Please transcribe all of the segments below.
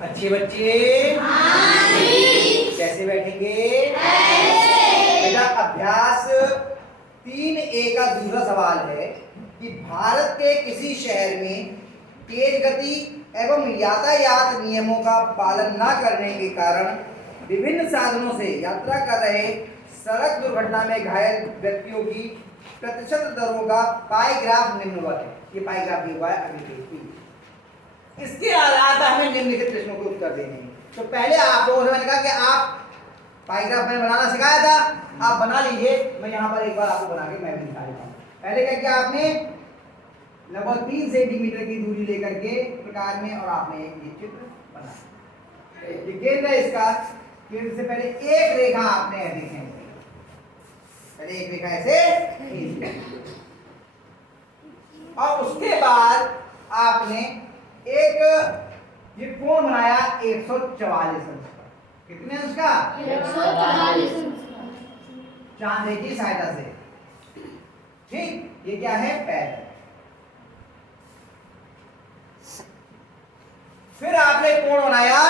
अच्छे बच्चे कैसे बैठेंगे? बेटा अभ्यास 3A का दूसरा सवाल है कि भारत के किसी शहर में तेज गति एवं यातायात नियमों का पालन न करने के कारण विभिन्न साधनों से यात्रा कर रहे सड़क दुर्घटना में घायल व्यक्तियों की प्रतिशत दरों का पाई ग्राफ निम्नवत है। ये पाई ग्राफ दिया हुआ है अभी देखिए। इसके आधार पर हमें निम्नलिखित प्रश्नों के उत्तर देने हैं। तो पहले आप लोगों से मैंने कहा कि आप पाई ग्राफ मैंने बनाना सिखाया था, आप बना लीजिए। मैं यहाँ पर एक बार आपको बना के मैं भी दिखा देता हूँ। पहले क्या किया आपने, लगभग 3 सेंटीमीटर की दूरी लेकर के प्रकार में और आपने ये चित्र बनाया। ये केंद्र है इसका, केंद्र से पहले एक रेखा आपने देखें, पहले एक रेखा ऐसे और उसके बाद आपने एक ये कोण बनाया 144 अंश का। कितने अंश का? 144 अंश का। चांदे की सहायता से। ठीक, ये क्या है? पैर। फिर आपने कोण बनाया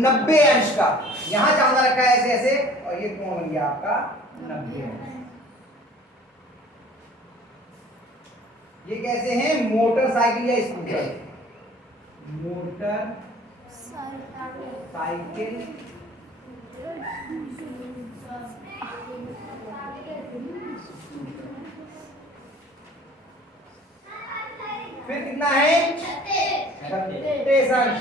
90 अंश का। यहां चांदा रखा है ऐसे ऐसे और ये कोण बन गया आपका 90 अंश। ये कैसे हैं? मोटरसाइकिल या स्कूटर, मोटर साइकिल फिर कितना है? 36 अंश।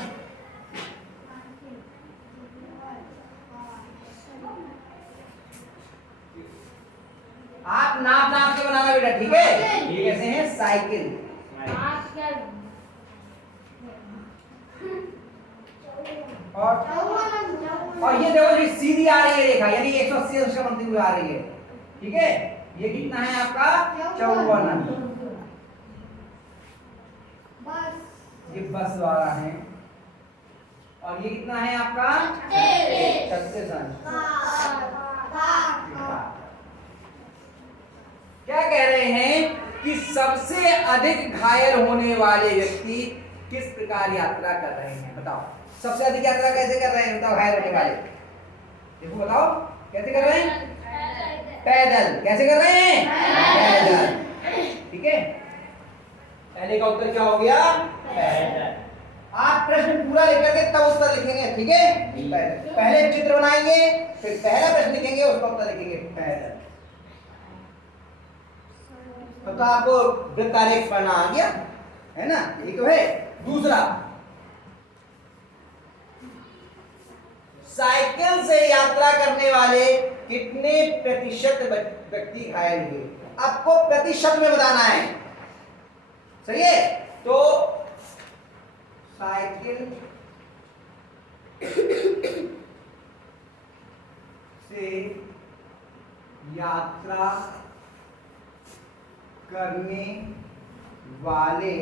आप नाप नाप के बनाना बेटा, ठीक है? ये कैसे हैं? साइकिल। और ये देखो ये सीधी आ रही है रेखा, यानी 180 अंश का बनती हुई आ रही है। ठीक है, ये कितना है आपका? 54 अंश। ये बस वाला है। और ये कितना है आपका? 36 अंश। क्या कह रहे हैं कि सबसे अधिक घायल होने वाले व्यक्ति किस प्रकार यात्रा कर रहे हैं? बताओ, सबसे अधिक यात्रा कैसे कर रहे हैं? बताओ, घायल होने वाले देखो, बताओ कैसे कर रहे हैं? पैदल। कैसे कर रहे हैं? पैदल। ठीक है, पहले का उत्तर क्या हो गया? पैदल। आप प्रश्न पूरा लेकर के तब उत्तर लिखेंगे, ठीक है? पहले चित्र बनाएंगे, फिर पहला प्रश्न लिखेंगे, उसका उत्तर लिखेंगे पैदल। तो आपको वृत्त आरेख पढ़ना आ गया है ना? यही तो है। दूसरा, साइकिल से यात्रा करने वाले कितने प्रतिशत व्यक्ति घायल हुए? आपको प्रतिशत में बताना है, सही है? तो साइकिल से यात्रा करने वाले,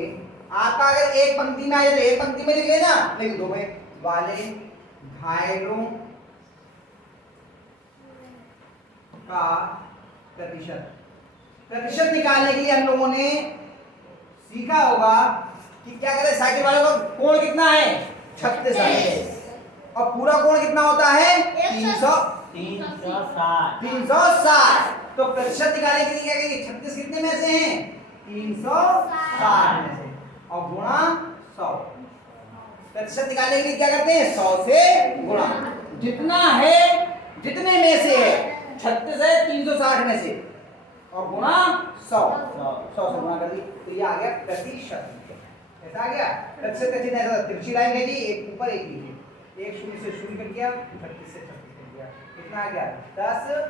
आपका अगर एक पंक्ति में आ जाए तो एक पंक्ति में लिख लेना, लिख दो में वाले घायलों का प्रतिशत। प्रतिशत निकालने के लिए हम लोगों ने सीखा होगा कि क्या कहते हैं, साइकिल वालों का कोण कितना है? 36 अंश। और पूरा कोण कितना होता है? 360। तो प्रतिशत निकालने के लिए क्या करेंगे? 36 कितने में से हैं? 360 में से, और गुणा 100। प्रतिशत निकालने के लिए क्या करते हैं? 100 से गुणा। जितना है, जितने में से है, 36 है 360 में से, और गुणा 100 से गुणा कर दी, तो ये आ गया प्रतिशत। ऐसा आ गया। प्रतिशत का चिन्ह ऐसा तिरछी लाइन है जी, एक ऊपर एक नीचे, एक शून्य से शून्य कर दिया, 36 से 36 कर दिया, कितना आ गया? 10%।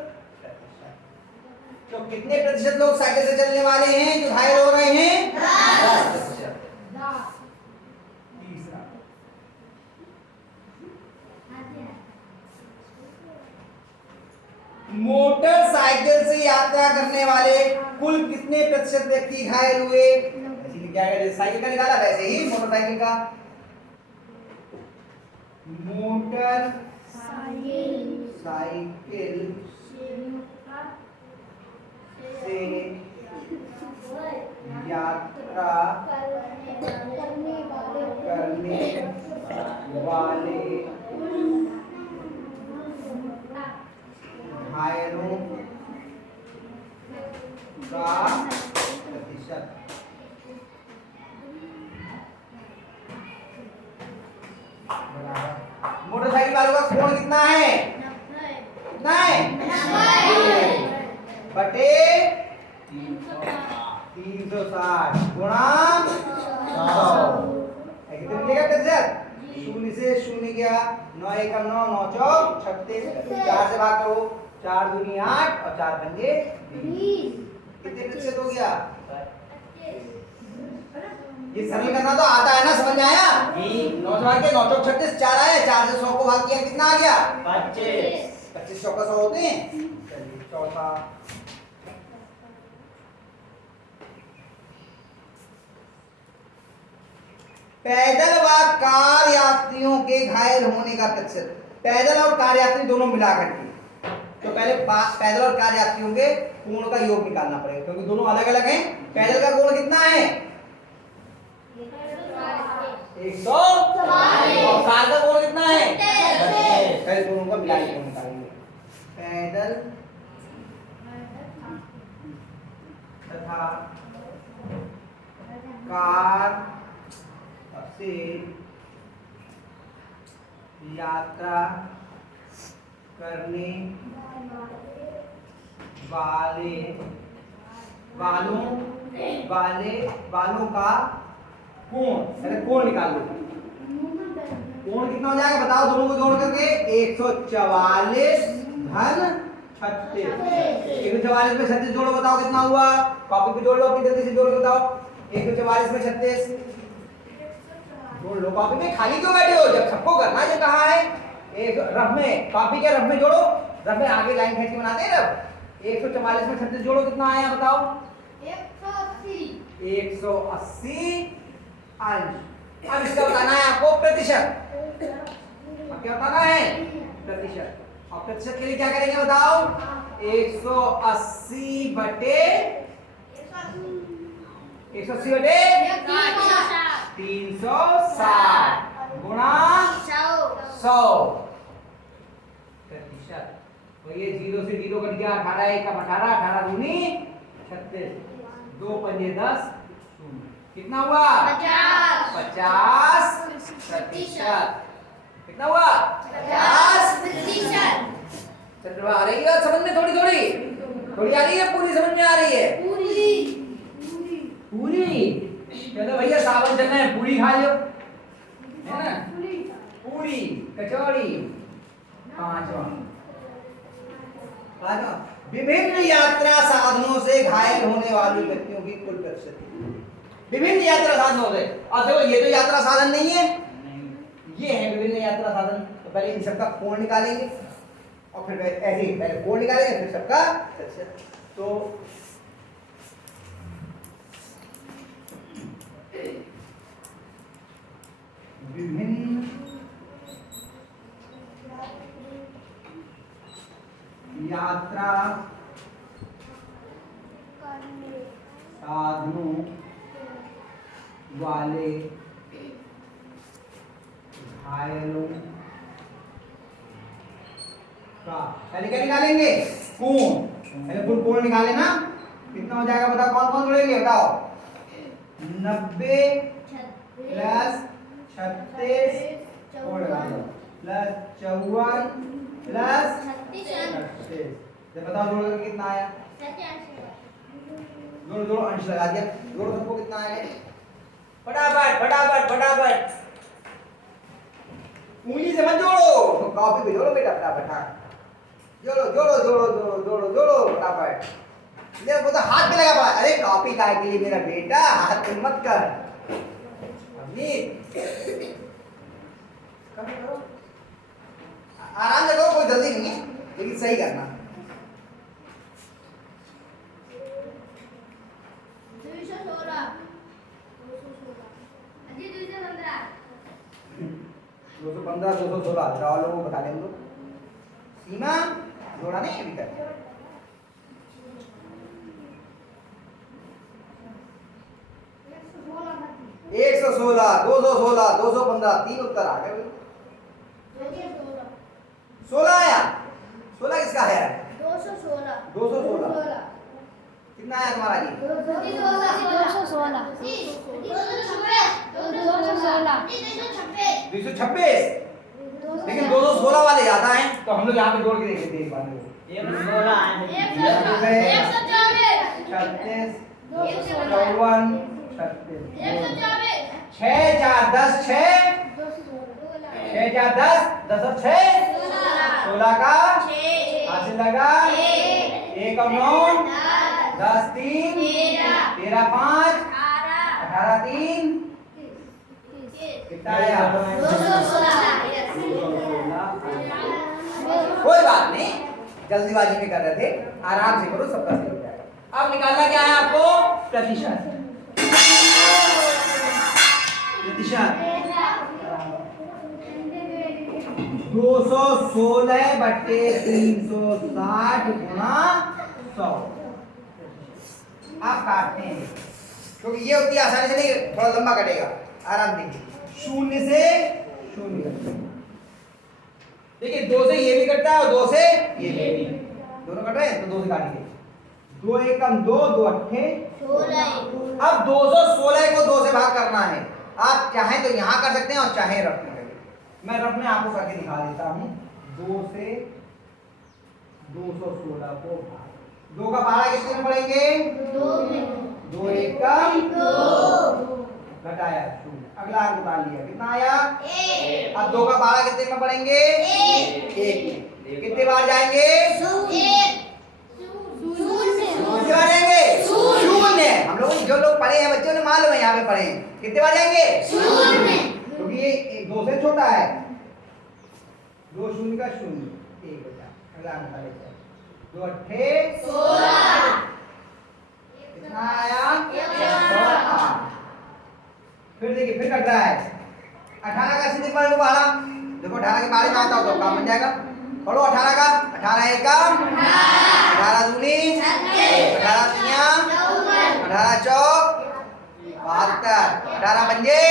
तो कितने प्रतिशत लोग साइकिल से चलने वाले हैं जो घायल हो रहे हैं? 10%। तीसरा, मोटरसाइकिल से यात्रा करने वाले कुल कितने प्रतिशत व्यक्ति घायल हुए? क्या करें? साइकिल का निकाला, वैसे ही मोटरसाइकिल का। मोटर साइकिल से यात्रा करने वाले घायलों का प्रतिशत। मोटरसाइकिल वालों का कोण कितना है? कितना है? बटे 360 गुणा 100। कितने मिलेगा प्रतिशत? शून्य से शून्य गया, 9 एकम 9, 9 चौक 36, 4 से भाग करो, 4 दूनी 8 और 4 पंजे 20। कितने प्रतिशत हो गया? ये सरल करना तो आता है ना, समझ में आया? 9 से भाग के 9 चौक 36, 4 आया, 4 से 100 को भाग किया कितना आ गया? 25। 25 चौका 100 होते हैं। चलिए चौथा, पैदल व कार यात्रियों के घायल होने का प्रतिशत। पैदल और कार यात्री दोनों मिलाकर के, तो पहले पैदल और कार यात्रियों के कोण का योग निकालना पड़ेगा, क्योंकि दोनों अलग अलग हैं। पैदल का कोण कितना है? 144। और कार का कोण कितना है? पहले दोनों का मिला के कोण निकालेंगे। पैदल तथा कार से यात्रा करने वालों का कोण, पहले कोण निकाल लो। कोण कितना हो जाएगा बताओ, दोनों को जोड़ करके? 144 धन 36। 144 में 36 जोड़ो, बताओ कितना हुआ? कॉपी पे जोड़ लो, अपनी जल्दी से जोड़ के बताओ। 144 में 36 जोड़ लो। कॉपी में खाली क्यों बैठे हो? जब सबको करना है, जो कहा है एक रफ में, कॉपी के रफ में जोड़ो। रफ में आगे लाइन खींच के बनाते हैं रफ। 144 में 36 जोड़ो, कितना आया बताओ? 180 अंश। अब इसका बताना है आपको प्रतिशत। अब क्या बताना है? प्रतिशत। और प्रतिशत के लिए क्या करेंगे बताओ? 180 बटे 360 गुणा 100 प्रतिशत। तो ये 0 से 0 कट गया, 18 एकम 18, 18 दूनी 36, 2 पंजे 10, कितना हुआ? 50 प्रतिशत। कितना हुआ? 50 प्रतिशत। चल रहा आ रही है समझ में? थोड़ी थोड़ी आ रही है, पूरी समझ में आ रही है? पूरी। चलो भैया सावन चलना है, पूरी खा लो, है ना? पूरी कचौड़ी। पांचवा, विभिन्न यात्रा साधनों से घायल होने वाले व्यक्तियों की कुल प्रतिशत। विभिन्न यात्रा साधनों से, और देखो ये तो यात्रा साधन नहीं है, ये है विभिन्न यात्रा साधन। तो पहले इन सबका कोण निकालेंगे और फिर ऐसे ही पहले कोण निकालेंगे, फिर सबका प्रतिशत। तो विभिन्न यात्रा साधनों वाले घायलों का, पहले क्या निकालेंगे? कोण। पहले कुल कोण निकाले ना, कितना हो जाएगा बताओ? कौन कौन जोड़ेंगे बताओ? 90 प्लस 36 प्लस 54 प्लस 36। जब बताओ जोड़ करके कितना आया? जोड़ो अंश लगा दिया, जोड़ो सबको कितना आएगा? फटाफट फटाफट फटाफट, उंगली से मत जोड़ो, कॉपी पे जोड़ो बेटा फटाफट। जोड़ो जोड़ो जोड़ो जोड़ो जोड़ो जोड़ो फटाफट। ये वो तो हाथ पे लगा पड़ा। अरे कॉपी काय के लिए मेरा बेटा, हाथ पे मत कर। अभी करो, आराम से करो, कोई जल्दी नहीं है, लेकिन सही करना। 215 216 और लोगों को बता दें। तो सीमा जोड़ा नहीं अभी तक। 116 216 215 तीन उत्तर आ गए। 16 आया। 16 किसका है? 216 216 कितना आया तुम्हारा जी? 216 226। लेकिन 216 वाले ज्यादा हैं तो हम लोग यहाँ पे जोड़ के देख लेते हैं एक बार को। 36 54 36 6 4 10 6 6 4 10 10 और 6 16 का हासिल लगा 1 और 9 10 3 13 5 18 3 कितना आया? कोई बात नहीं, जल्दीबाजी में कर रहे थे, आराम से करो, सबका सही हो जाएगा। अब निकालना क्या है आपको? प्रतिशत। प्रतिशत 216/360 गुणा 100। आप काटते हैं क्योंकि ये उतनी आसानी से नहीं, थोड़ा लंबा कटेगा, आराम देखिए। 0 से 0 देखिए, 2 से ये भी कटता है और 2 से ये भी, दोनों कट रहे हैं तो 2 से काटेंगे। 2 एकम 2 2 अट्ठे 16। अब 216 को 2 से भाग करना है। आप चाहें तो यहाँ कर सकते हैं और चाहें रफ में करिए। मैं रफ में आपको करके दिखा देता हूँ। 2 से 216 को भाग, 2 का पहाड़ा कितने में पढ़ेंगे? 2 एकम 2 घटाया 0, अगला अंक उतार लिया, कितना आया? 1। अब 2 का पहाड़ा कितने में पढ़ेंगे? 1। कितने बार जाएंगे? 1 कितने बार जाएंगे? 0। हम लोग जो लोग पढ़े हैं, बच्चों ने मालूम है यहाँ पे पढ़े हैं, कितने बार जाएंगे? 0। क्योंकि ये 2 से छोटा है। 2 0 का 0 1 बचा, अगला अंक उतार लेते हैं। 2 अट्ठे 16 कितना आया? 108। फिर देखिए, फिर कट रहा है। 18 का सीधे पढ़ो पहाड़ा, देखो 18 के पहाड़े में आता हो तो काम बन जाएगा। पढ़ो 18 का, 18 एकम 18 दूनी 18 तिया 18 चौक 72 18 पंजे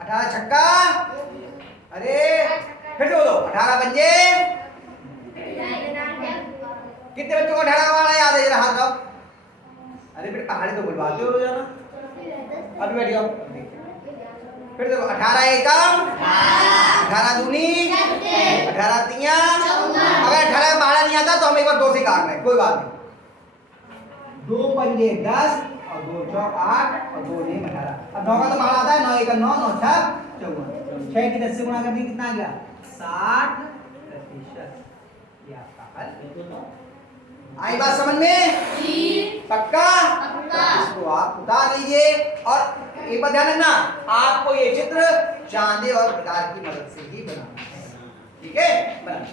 18 छक्का, अरे फिर से बोलो 18 पंजे। कितने बच्चों को 18 का पहाड़ा याद है? जरा हाथ दो। अरे फिर पहाड़े तो बुलवाते हो रोजाना। अभी बैठ जाओ, फिर देखो 18 एकम 18 दूनी 18 तिया। अगर 18 का पहाड़ा नहीं आता तो हम एक बार 2 से काट रहे हैं, कोई बात नहीं। 2 पंजे 10 और 2 चौक 8 और 2 नेम 18। अब 9 का तो पहाड़ा आता है, 9 एकम 9 9 छक 54। 6 की 10 से गुणा कर दी, कितना आ गया? 60%। ये आपका हल। आई बात समझ में? पक्का? इसको आप उतार लीजिए और एक बात ध्यान रखना, आपको ये चित्र चांदे और प्रकार की मदद से ही बनाना है। ठीक है, बनाना।